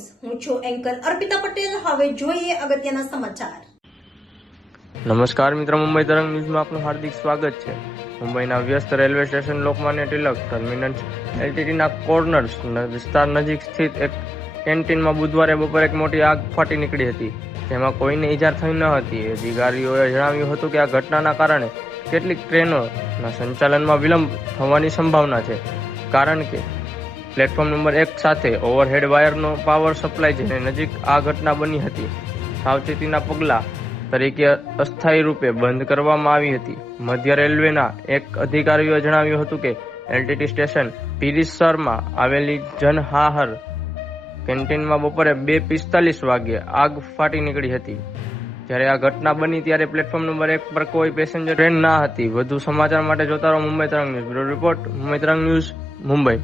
News હું છું anchor Arpita Patel. હવે જોઈએ અગત્યના સમાચાર। નમસ્કાર મિત્રો, મુંબઈ તરંગ ન્યૂઝમાં આપનું હાર્દિક સ્વાગત છે। મુંબઈના વ્યસ્ત railway station Lokmanya Tilak terminus એલટીટીના કોર્નર્સ વિસ્તાર નજીક સ્થિત એક કેન્ટીનમાં બુધવારે બપોરે એક મોટી આગ ફાટી નીકળી હતી, જેમાં કોઈને ઈજા થઈ ન હતી। અધિકારીઓએ જણાવ્યું હતું કે આ ઘટનાના કારણે કેટલીક ટ્રેનોના સંચાલનમાં વિલંબ થવાની સંભાવના છે, કારણ કે પ્લેટફોર્મ નંબર 1 સાથે ઓવરહેડ વાયરનો પાવર સપ્લાય જેને નજીક આ ઘટના બની હતી સાવચેતીના પગલાં તરીકે અસ્થાયી રૂપે બંધ કરવામાં આવી હતી। મધ્ય રેલવેના એક અધિકારીએ જણાવ્યું હતું કે એલટીટી સ્ટેશન પરિસરમાં આવેલી જનહાર કેન્ટીનમાં બપોરે 2:45 વાગ્યે આગ ફાટી નીકળી હતી। જ્યારે આ ઘટના બની ત્યારે પ્લેટફોર્મ નંબર 1 પર કોઈ પેસેન્જર ટ્રેન ના હતી। વધુ સમાચાર માટે જોતા રહો મુંબઈ તરંગ ન્યૂઝ। બ્યુરો રિપોર્ટ, મુંબઈ તરંગ ન્યૂઝ, મુંબઈ।